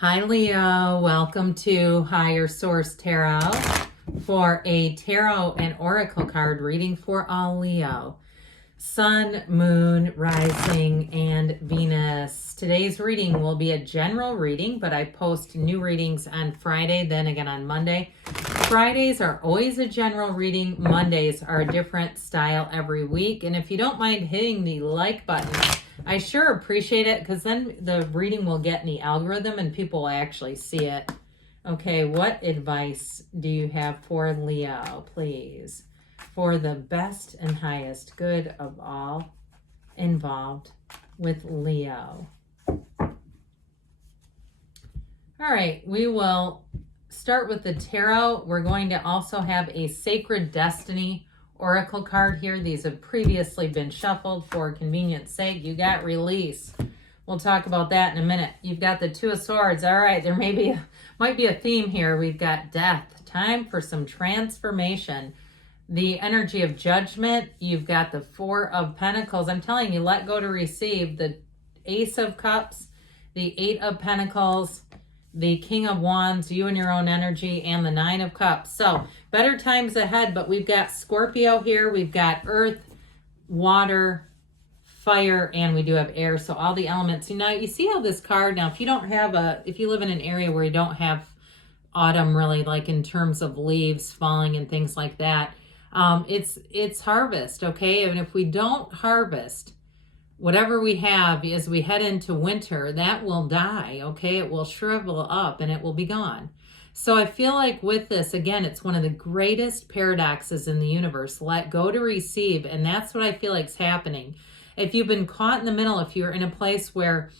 Hi, Leo. Welcome to Higher Source Tarot for a tarot and oracle card reading for all Leo. Sun, Moon, Rising, and Venus. Today's reading will be a general reading, but I post new readings on Friday, then again on Monday. Fridays are always a general reading. Mondays are a different style every week. And if you don't mind hitting the like button, I sure appreciate it, because then the reading will get in the algorithm and people will actually see it. Okay, what advice do you have for Leo, please? For the best and highest good of all involved with Leo. All right, we will start with the tarot. We're going to also have a Sacred Destiny oracle card here. These have previously been shuffled for convenience sake. You got release. We'll talk about that in a minute. You've got the Two of Swords. All right, there might be a theme here. We've got death. Time for some transformation. The energy of judgment. You've got the Four of Pentacles. I'm telling you, let go to receive. The Ace of Cups, the Eight of Pentacles, the King of Wands, you and your own energy, and the Nine of Cups. So better times ahead, but we've got Scorpio here. We've got earth, water, fire, and we do have air. So all the elements. You know, you see how this card, now if you live in an area where you don't have autumn really, like in terms of leaves falling and things like that, it's harvest, okay? And if we don't harvest whatever we have as we head into winter, that will die, okay? It will shrivel up and it will be gone. So I feel like with this, again, it's one of the greatest paradoxes in the universe. Let go to receive, and that's what I feel like is happening. If you've been caught in the middle, if you're in a place where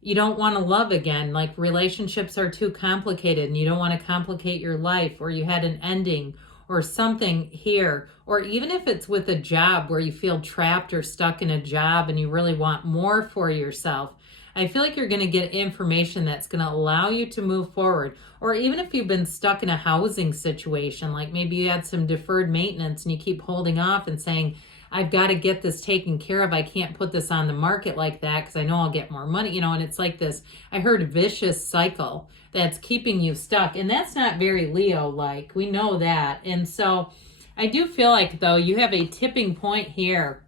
you don't want to love again, like relationships are too complicated and you don't want to complicate your life, or you had an ending or something here, or even if it's with a job where you feel trapped or stuck in a job and you really want more for yourself, I feel like you're going to get information that's going to allow you to move forward. Or even if you've been stuck in a housing situation, like maybe you had some deferred maintenance and you keep holding off and saying, I've got to get this taken care of. I can't put this on the market like that because I know I'll get more money, and it's like this, I heard, vicious cycle that's keeping you stuck. And that's not very Leo-like. We know that. And so I do feel like, though, you have a tipping point here.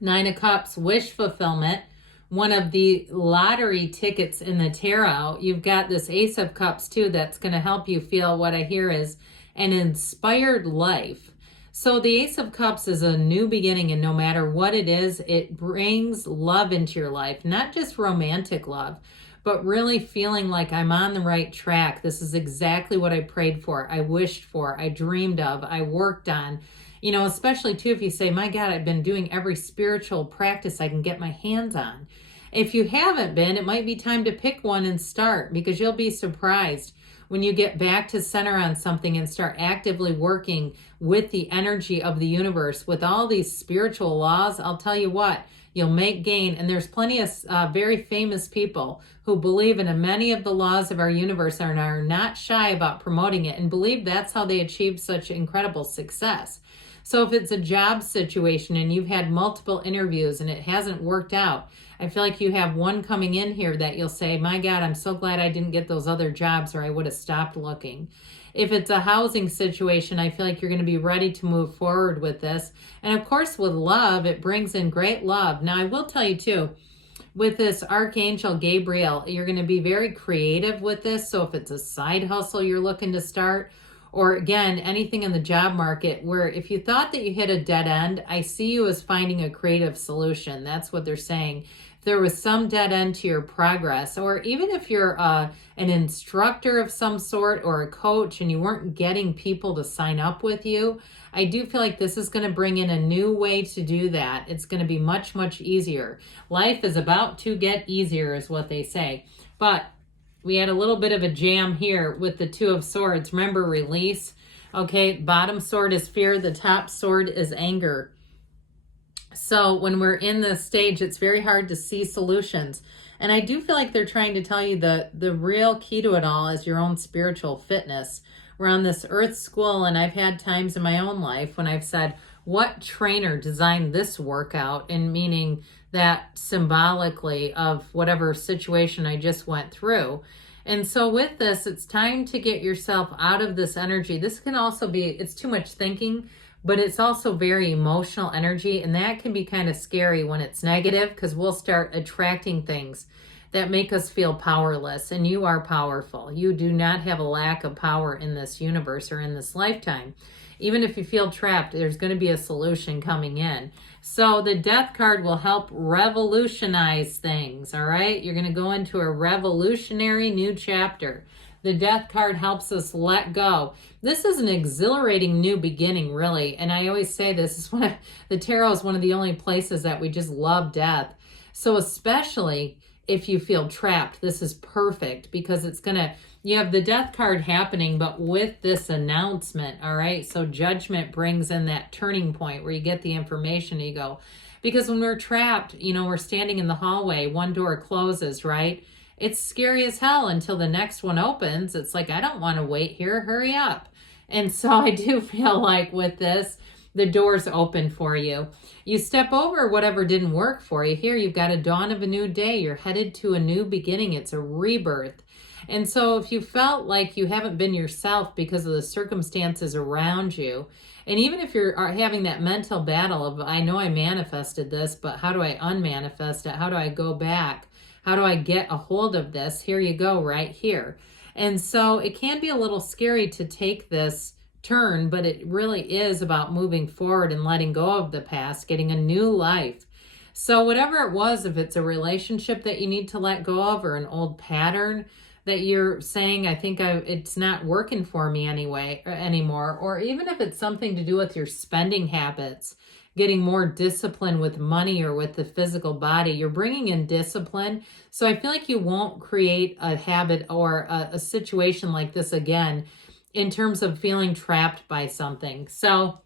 Nine of Cups, wish fulfillment. One of the lottery tickets in the tarot. You've got this Ace of Cups, too, that's going to help you feel, what I hear is, an inspired life. So the Ace of Cups is a new beginning, and no matter what it is, it brings love into your life. Not just romantic love, but really feeling like I'm on the right track. This is exactly what I prayed for, I wished for, I dreamed of, I worked on. Especially too if you say, my God, I've been doing every spiritual practice I can get my hands on. If you haven't been, it might be time to pick one and start, because you'll be surprised when you get back to center on something and start actively working with the energy of the universe, with all these spiritual laws. I'll tell you what, you'll make gain. And there's plenty of very famous people who believe in many of the laws of our universe and are not shy about promoting it, and believe that's how they achieved such incredible success. So if it's a job situation and you've had multiple interviews and it hasn't worked out, I feel like you have one coming in here that you'll say, my God, I'm so glad I didn't get those other jobs, or I would have stopped looking. If it's a housing situation, I feel like you're going to be ready to move forward with this. And of course, with love, it brings in great love. Now, I will tell you too, with this Archangel Gabriel, you're going to be very creative with this. So if it's a side hustle you're looking to start, or again, anything in the job market where if you thought that you hit a dead end, I see you as finding a creative solution. That's what they're saying. If there was some dead end to your progress, or even if you're an instructor of some sort or a coach and you weren't getting people to sign up with you, I do feel like this is going to bring in a new way to do that. It's going to be much, much easier. Life is about to get easier is what they say. But we had a little bit of a jam here with the Two of Swords. Remember, release. Okay, bottom sword is fear. The top sword is anger. So when we're in this stage, it's very hard to see solutions. And I do feel like they're trying to tell you the real key to it all is your own spiritual fitness. We're on this earth school, and I've had times in my own life when I've said, what trainer designed this workout, and meaning that symbolically of whatever situation I just went through. And so with this, it's time to get yourself out of this energy. This can also be, it's too much thinking, but it's also very emotional energy. And that can be kind of scary when it's negative, because we'll start attracting things that make us feel powerless. And you are powerful. You do not have a lack of power in this universe or in this lifetime. Even if you feel trapped, there's going to be a solution coming in. So the Death card will help revolutionize things, all right? You're going to go into a revolutionary new chapter. The Death card helps us let go. This is an exhilarating new beginning, really. And I always say this is the tarot is one of the only places that we just love death. So especially if you feel trapped, this is perfect, because it's going to, you have the Death card happening, but with this announcement, all right? So Judgment brings in that turning point where you get the information, you go, because when we're trapped, we're standing in the hallway, one door closes, right? It's scary as hell until the next one opens. It's like, I don't want to wait here, hurry up. And so I do feel like with this, the door's open for you. You step over whatever didn't work for you. Here, you've got a dawn of a new day. You're headed to a new beginning. It's a rebirth. And so if you felt like you haven't been yourself because of the circumstances around you, and even if you're having that mental battle of, I know I manifested this, but how do I unmanifest it? How do I go back? How do I get a hold of this? Here you go, right here. And so it can be a little scary to take this turn, but it really is about moving forward and letting go of the past, getting a new life. So whatever it was, if it's a relationship that you need to let go of, or an old pattern that you're saying, I think it's not working for me anymore, or even if it's something to do with your spending habits, getting more discipline with money or with the physical body, you're bringing in discipline. So I feel like you won't create a habit or a situation like this again in terms of feeling trapped by something. So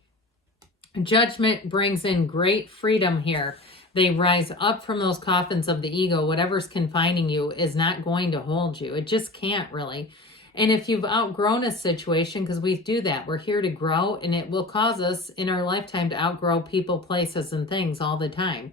Judgment brings in great freedom here. They rise up from those coffins of the ego. Whatever's confining you is not going to hold you. It just can't really. And if you've outgrown a situation, because we do that, we're here to grow, and it will cause us in our lifetime to outgrow people, places, and things all the time.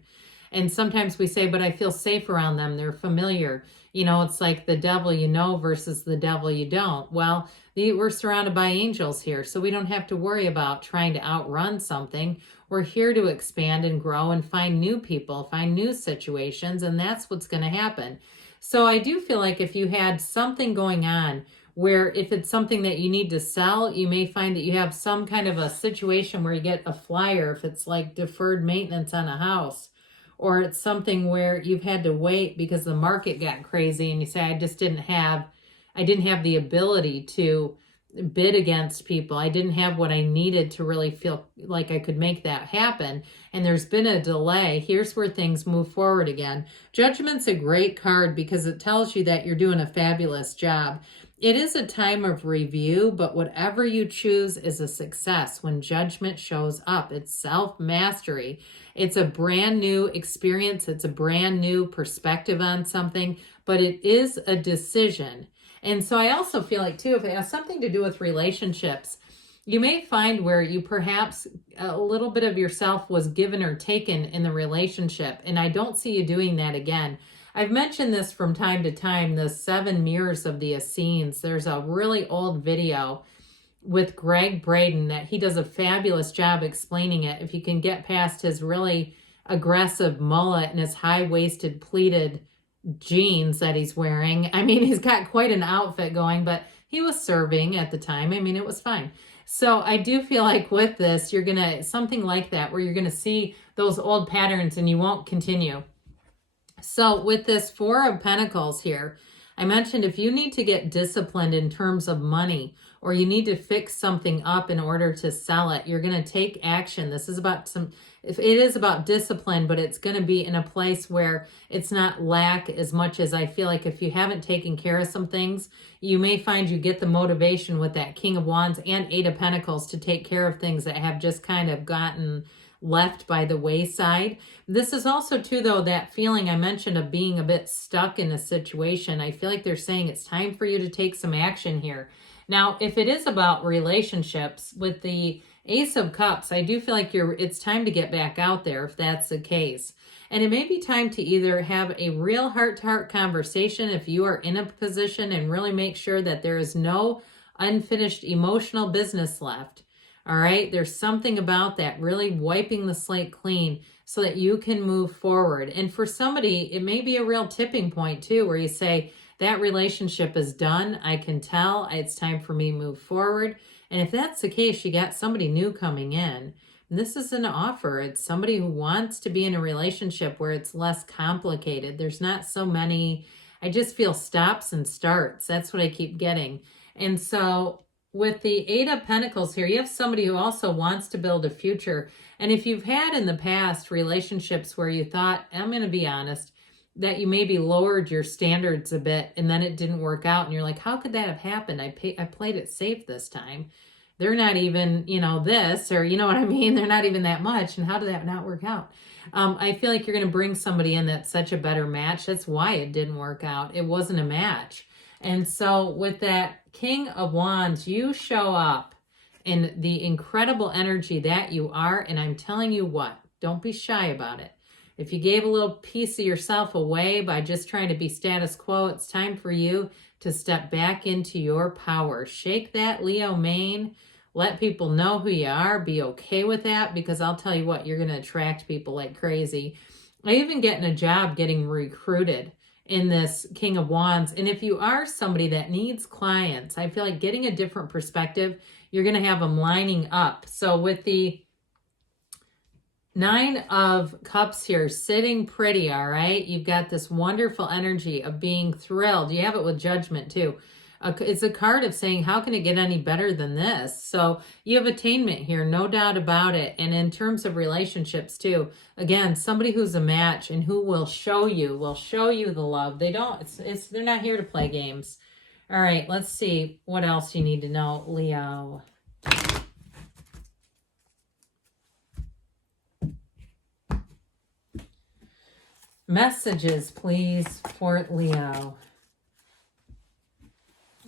And sometimes we say, but I feel safe around them. They're familiar. It's like the devil you know versus the devil you don't. Well, we're surrounded by angels here, so we don't have to worry about trying to outrun something. We're here to expand and grow and find new people, find new situations, and that's what's going to happen. So I do feel like if you had something going on where if it's something that you need to sell, you may find that you have some kind of a situation where you get a flyer, if it's like deferred maintenance on a house, or it's something where you've had to wait because the market got crazy and you say, I didn't have the ability to bid against people. I didn't have what I needed to really feel like I could make that happen. And there's been a delay. Here's where things move forward again. Judgment's a great card because it tells you that you're doing a fabulous job. It is a time of review, but whatever you choose is a success when Judgment shows up. It's self-mastery. It's a brand new experience. It's a brand new perspective on something, but it is a decision. And so I also feel like, too, if it has something to do with relationships, you may find where you perhaps a little bit of yourself was given or taken in the relationship. And I don't see you doing that again. I've mentioned this from time to time, the 7 mirrors of the Essenes. There's a really old video with Greg Braden that he does a fabulous job explaining it. If you can get past his really aggressive mullet and his high-waisted pleated jeans that he's wearing. I mean, he's got quite an outfit going, but he was serving at the time. I mean, it was fine. So I do feel like with this, you're going to, something like that, where you're going to see those old patterns and you won't continue. So with this 4 of Pentacles here, I mentioned if you need to get disciplined in terms of money, or you need to fix something up in order to sell it, you're going to take action. This is about it is about discipline, but it's going to be in a place where it's not lack as much as I feel like if you haven't taken care of some things, you may find you get the motivation with that King of Wands and 8 of Pentacles to take care of things that have just kind of gotten left by the wayside. This is also too, though, that feeling I mentioned of being a bit stuck in a situation. I feel like they're saying it's time for you to take some action here. Now, if it is about relationships with the Ace of Cups, I do feel like it's time to get back out there if that's the case. And it may be time to either have a real heart-to-heart conversation if you are in a position and really make sure that there is no unfinished emotional business left. All right, there's something about that, really wiping the slate clean so that you can move forward. And for somebody, it may be a real tipping point too, where you say, that relationship is done. I can tell it's time for me to move forward. And if that's the case, you got somebody new coming in. And this is an offer. It's somebody who wants to be in a relationship where it's less complicated. There's not so many, I just feel stops and starts. That's what I keep getting. And so with the Eight of Pentacles here, you have somebody who also wants to build a future. And if you've had in the past relationships where you thought, I'm going to be honest, that you maybe lowered your standards a bit and then it didn't work out and you're like, how could that have happened? I played it safe this time. They're not even, this, or you know what I mean? They're not even that much. And how did that not work out? I feel like you're going to bring somebody in that's such a better match. That's why it didn't work out. It wasn't a match. And so with that King of Wands, you show up in the incredible energy that you are. And I'm telling you what, don't be shy about it. If you gave a little piece of yourself away by just trying to be status quo, it's time for you to step back into your power. Shake that Leo mane. Let people know who you are. Be okay with that, because I'll tell you what, you're going to attract people like crazy. I even get in a job getting recruited in this King of Wands. And if you are somebody that needs clients, I feel like getting a different perspective, you're going to have them lining up. So with the Nine of Cups here, sitting pretty, all right? You've got this wonderful energy of being thrilled. You have it with Judgment too. It's a card of saying, how can it get any better than this? So you have attainment here, no doubt about it. And in terms of relationships too, again, somebody who's a match and who will show you the love. They're not here to play games. All right, let's see what else you need to know, Leo. Messages, please, for Leo.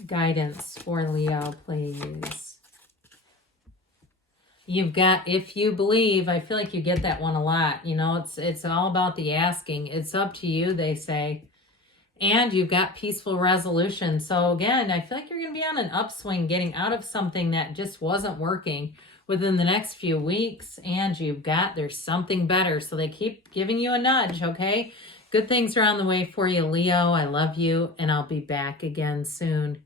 Guidance for Leo, please. You've got, if you believe, I feel like you get that one a lot. It's all about the asking. It's up to you, they say. And you've got peaceful resolution. So again, I feel like you're going to be on an upswing, getting out of something that just wasn't working within the next few weeks. And there's something better. So they keep giving you a nudge, okay? Good things are on the way for you, Leo. I love you, and I'll be back again soon.